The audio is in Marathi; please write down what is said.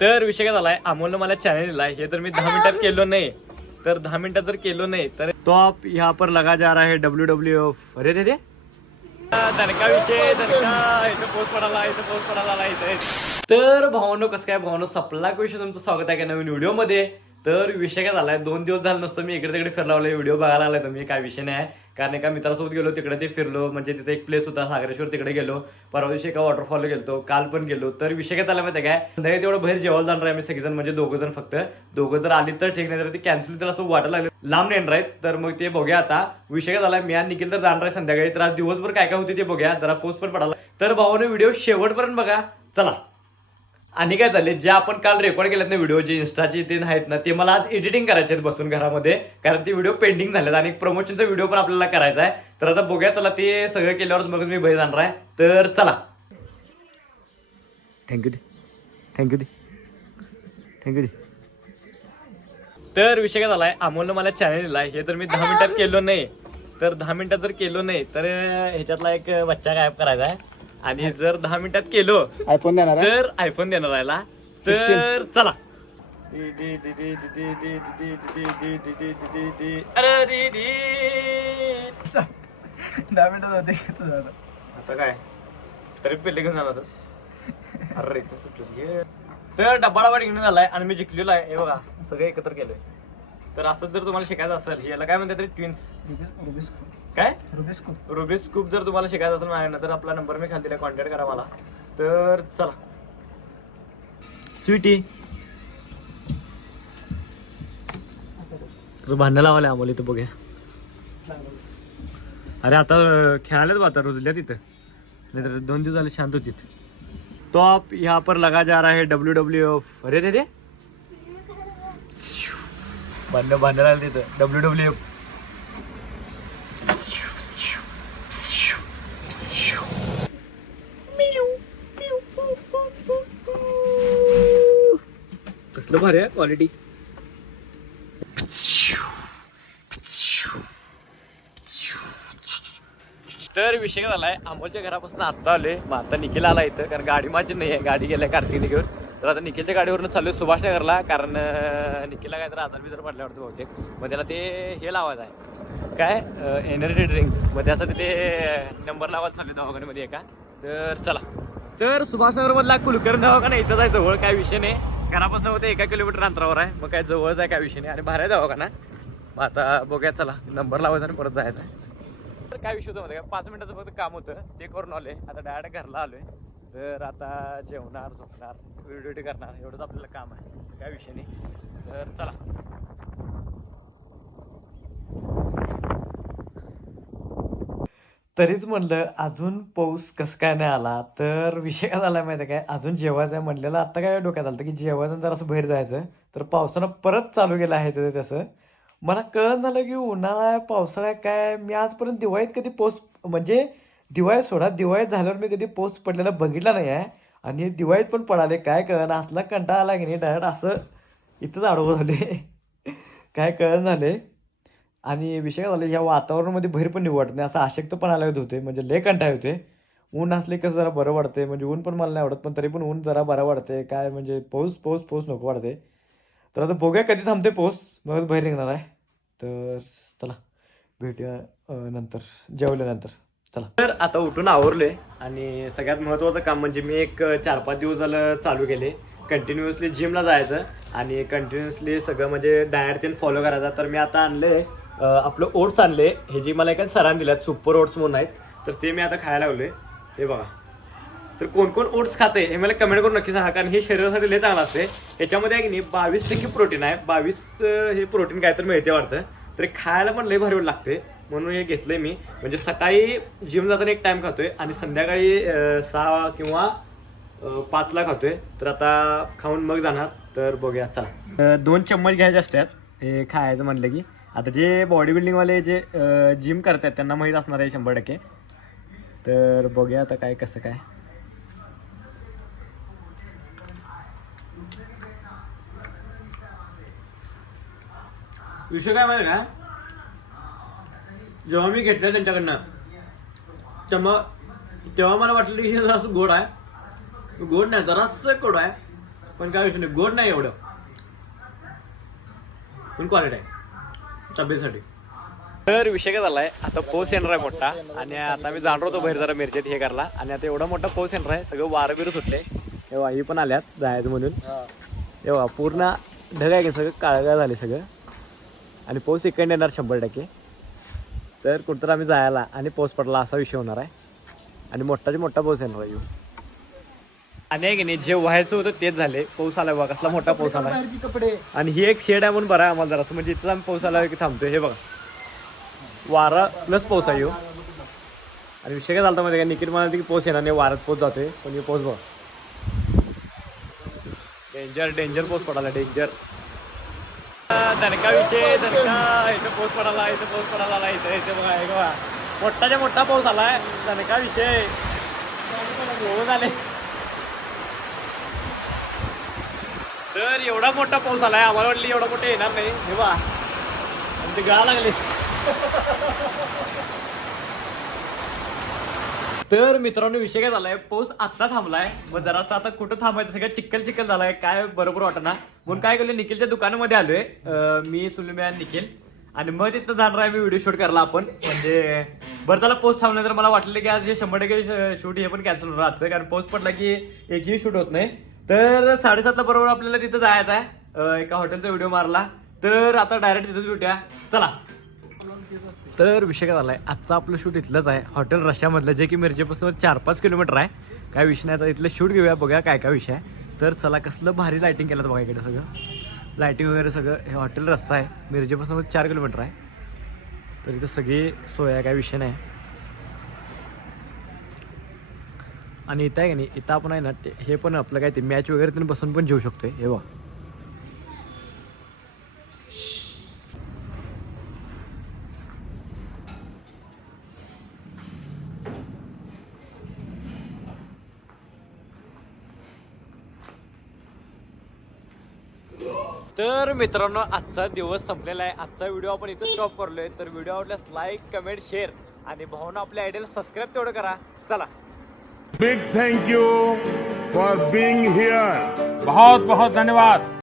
तर विषय काय झालाय? अमोलनं मला चॅनल दिलाय. हे तर मी दहा मिनिटात केलो नाही तर दहा मिनिटात जर केलो नाही तर तो आप यहाँ पर लगा जा रहा है डब्ल्यू डब्ल्यू एफ अरे रे रे. विषय इथं पोस्ट पडाला इथं पोस्ट पडाला इथं. तर भावनो कसं काय? भावनो सपला विषय तुमचं स्वागत आहे का नवीन व्हिडिओमध्ये? तर विषय काय झालाय? दोन दिवस झालं नसतं मी इकडे तिकडे फिरला व्हिडिओ बघायला आलाय तुम्ही काय विषय नाही. कारण एका मित्रासोबत गेलो तिकडे ते फिरलो म्हणजे तिथे एक प्लेस होता सागरेश्वर तिकडे गेलो. परवा दिवशी एका वॉटरफॉल गेलो काल पण गेलो. तर विषय काय झाला माहिती काय? नाही तेवढं बाहेर जेवायला जाणार आहे आम्ही सगळेजण म्हणजे दोघं जण फक्त. दोघं जर आली तर ठीक नाही तर ते कॅन्सल तर असं वाटायला लागलं. लांब येणार आहेत तर मग ते बघूया आता. विषय काय झाला मी आणि निखिल तर जाणार आहे संध्याकाळी. तर आज दिवसभर काय काय होते ते बघूया जरा पोस्ट पण पडाला तर भावाने व्हिडिओ शेवटपर्यंत बघा. चला. आणि काय झाले जे आपण काल रेकॉर्ड केलेत ना व्हिडिओ जे इंस्टाचे ते आहेत ना ते मला आज एडिटिंग करायचे आहेत बसून घरामध्ये. कारण ते व्हिडिओ पेंडिंग झालेत आणि प्रमोशनचा व्हिडिओ पण आपल्याला करायचा आहे. तर आता बघूया चला ते सगळं केल्यावरच मग मी बाहेर जाणार आहे. तर चला. थँक्यू दे थँक्यू दे थँक्यू दे तर विषय काय झालाय अमोलनं मला चॅनल दिलाय. हे तर मी दहा मिनिटात केलो नाही तर दहा मिनिटात जर केलो नाही तर ह्याच्यातला एक बच्चा गायब करायचा आहे. आणि जर दहा मिनिटात केलो आयफोन देणार आहे? तर आयफोन देणार याला तर चला. दहा मिनिटं जाते की तुझं आता. आता काय तरी पेले घेऊन जाणार अरे ते सुटलं. तर डब्बा डब्बा घेऊन झालाय आणि मी जिंकलेलो आहे हे बघा सगळे एकत्र केलंय तर असंच जर तुम्हाला शिकायचं असेल याला काय म्हणतात तरी ट्विन्स रुबीस-. काय? रुबीस कूप. रुबीस स्कूप जर तुम्हाला शिकायचं असेल माझ्याकडनं तर आपला नंबर मी खाली दिला कॉन्टॅक्ट करा मला. तर चला. स्वीटी तर भांडण लावाले आम्हाला इथं बघूया. अरे आता खेळायलाच आता रुजल्या तिथं. नाही तर दोन दिवस झाले शांत होती तो आप यहाँ पर लगा जा रहा है डब्ल्यू डब्ल्यू एफ अरे रे रे. भांडण आलं तिथं. डब्ल्यू डब्ल्यू एफ कसलं भारी आहे क्वालिटी तर विषय झालाय अमोलच्या घरापासून आता आलोय. मग आता निखिल आला इथं कारण गाडी माझी नाही आहे. गाडी गेलाय कार्तिक घेऊन. तर आता निखिलच्या गाडीवरून चाललोय सुभाष नगरला कारण निखिलला काय तर आजार बिजार पडल्यावरती बहुतेक. मग त्याला ते हे लावायचं आहे. काय? एनर्जी ड्रिंक मग त्यासाठी ते नंबर लावायला चालू दवाखान्यामध्ये एका. तर चला. तर सुभाषनगर मधला कुलकर्णी दवाखाना इथं जायचं जवळ काय विषय नाही. घरापासून होते एका किलोमीटर अंतरावर आहे. मग काय जवळच आहे काय विषय नाही. आणि बाहेर आहे दवाखाना. मग आता बघूया चला. नंबर लावायचा आणि परत जायचं आहे. तर काय विषय होतं माहिती का? पाच मिनिटाचं फक्त काम होतं. ते करून आलोय. आता डायरेक्ट घरला आलोय. तर आता जेवणार झोपणार व्हिडिओ करणार एवढंच आपल्याला काम आहे. काय विषय नाही. तर चला. तरीच म्हणलं अजून पाऊस कसं काय नाही आला? तर विषय काय झाला माहिती आहे काय? अजून जेवायचं आहे म्हणलेलं आता काय डोक्यात आलं की जेवायचं जरासं बाहेर जायचं तर पावसानं परत चालू केलं आहे ते तसं. मला कळण झालं की उन्हाळा आहे पावसाळा काय मी आजपर्यंत दिवाळीत कधी पोस म्हणजे दिवाळी सोडा दिवाळीत झाल्यावर मी कधी पोस्ट पडलेला बघितला नाही आहे. आणि दिवाळीत पण पडाले काय कळणं असला कंटाळा आला की नाही डायरेक्ट असं इथंच आडवं झाले. काय कळण झाले. आणि विषय झाले ह्या वातावरणामध्ये बाहेर पण निवडत नाही असं आशक्त पण आला होते म्हणजे लय कंटाळ होते. ऊन असले कसं जरा बरं वाटते म्हणजे ऊन पण मला नाही आवडत पण तरी पण ऊन जरा बरं वाटते काय म्हणजे पाऊस पाऊस पाऊस नको वाटते तर आता बघूया कधी थांबते पाऊस मग बाहेर निघणार आहे. तर चला भेटूया नंतर जेवल्यानंतर. चला. तर आता उठून आवरलोय आणि सगळ्यात महत्त्वाचं काम म्हणजे मी एक चार पाच दिवस झालं चालू केले. कंटिन्युअसली जिमला जायचं आणि कंटिन्युअसली सगळं म्हणजे डायट ते फॉलो करायचा. तर मी आता आणले आपलं ओट्स आणले हे जे मला एका सरांनी दिल्यात सुपर ओट्स म्हणून आहेत. तर ते मी आता खायला लावले हे बघा. तर कोण कोण ओट्स खाते हे मला कमेंट करून नक्की सांगा कारण हे शरीरासाठी लय चांगलं असते याच्यामध्ये आहे की नाही बावीस टक्के प्रोटीन आहे. बावीस हे प्रोटीन काय तर मिळते वाटतं. तर खायला पण लय भारी लागते म्हणून हे घेतलंय मी. म्हणजे सकाळी जिम जाताना एक टाइम खातोय आणि संध्याकाळी सहा किंवा पाचला खातोय. तर आता खाऊन मग जाणार. तर बघूया चला. दोन चम्मच घ्यायचे असतात. हे खायचं म्हणलं की. आता जे बॉडी बिल्डिंगवाले जे जिम करतात त्यांना माहीत असणार आहे शंभर टक्के. तर बघूया आता काय कसं काय. विषय काय माहिती का? जेव्हा मी घेतलं त्यांच्याकडनं तेव्हा तेव्हा मला वाटलं की हे जरासं गोड आहे. गोड नाही जरासं गोड आहे पण काय विषय नाही गोड नाही एवढं. पण क्वालिटी आहे तब्येतीसाठी. तर विषय काय झालाय आता पाऊस येणार आहे मोठा आणि आता मी जाणार होतो बाहेर जरा मिरजेत हे करला आणि आता एवढा मोठा पाऊस येणार आहे सगळं वारं बिरं होते तेव्हा ही पण आल्यात जायचं म्हणून. तेव्हा पूर्ण ढग आहे की सगळं काळगाळ झाले सगळं. आणि पाऊस इकडे येणार शंभर टक्के. तर कुठं आम्ही जायला आणि पाऊस पडला असा विषय होणार आहे. आणि मोठाचे मोठा पाऊस येणार आहे. आणि की नाही जे व्हायचं होतं तेच झाले. पाऊस आला बघा कसला मोठा पाऊस आला कपडे. आणि ही एक शेड आहे म्हणून बरं आहे आम्हाला जरासं. म्हणजे इथं आम्ही पाऊस आला की थांबतोय. हे बघा. वारा प्लस पाऊस आहे ह्यो. आणि विषय काय झाला माहिती का? निखिल म्हणाले की पाऊस येणार नाही वाऱ्यात पाऊस जातोय. पण हे पाऊस बघा. डेंजर डेंजर पाऊस पडाला डेंजर दणका विषय दणका इथं पाऊस पडाला इथं पाऊस पडाला इथं इथे बघा हे बघा. मोठाच्या मोठा पाऊस आलाय दणका विषय. आले तर एवढा मोठा पाऊस आलाय आम्हाला वाटली एवढा मोठा येणार नाही. हे बा आणि ते गा लागले. तर मित्रांनो विषय काय झालाय? पाऊस आत्ता थांबलाय. मग जरासा आता कुठं थांबायचं? सगळं चिक्कल चिक्कल झालाय. काय बरोबर वाटना. म्हणून काय केलं निखिलच्या दुकानामध्ये आलोय. अं, मी सुलम्या निखिल. आणि मग तिथं जाणार आहे मी व्हिडिओ शूट करला आपण. म्हणजे बरं त्याला पाऊस थांबला तर मला वाटलं की आज हे शंभर टक्के शूट हे पण कॅन्सल होणार आजचं. कारण पाऊस पडला की एकही शूट होत नाही. तर साडेसातला बरोबर आपल्याला तिथं जायचं आहे. अं, एका हॉटेलचा व्हिडिओ मारला. तर आता डायरेक्ट तिथंच भेटूया. चला. तर विषय काय झालाय आजचा आपलं शूट इथलंच आहे. हॉटेल रशियामधलं जे की मिरजेपासून चार पाच किलोमीटर आहे. काय विषय नाही तर इथलं शूट घेऊया बघा काय काय विषय आहे. तर चला कसलं भारी लाईटिंग केलं बघा इकडे सगळं. लाईटिंग वगैरे सगळं हे हॉटेल रस्ता आहे. मिरजेपासून चार किलोमीटर आहे. तर इथं सगळी सोय आहे काय विषय नाही. आणि इथं आहे का नाही इथं आपण आहे ना ते- हे पण आपलं काय ते मॅच वगैरे तुम्ही बसून पण जेऊ शकतोय. हे बघा. तर मित्रांनो आजचा दिवस संपलेला आहे. आजचा व्हिडिओ आपण इथं स्टॉप करलोय. तर व्हिडिओ आवडल्यास लाईक कमेंट शेअर आणि भावना आपल्या आयडियाला सबस्क्राईब तेवढं करा. चला. Thank you for being here. बहुत बहुत धन्यवाद.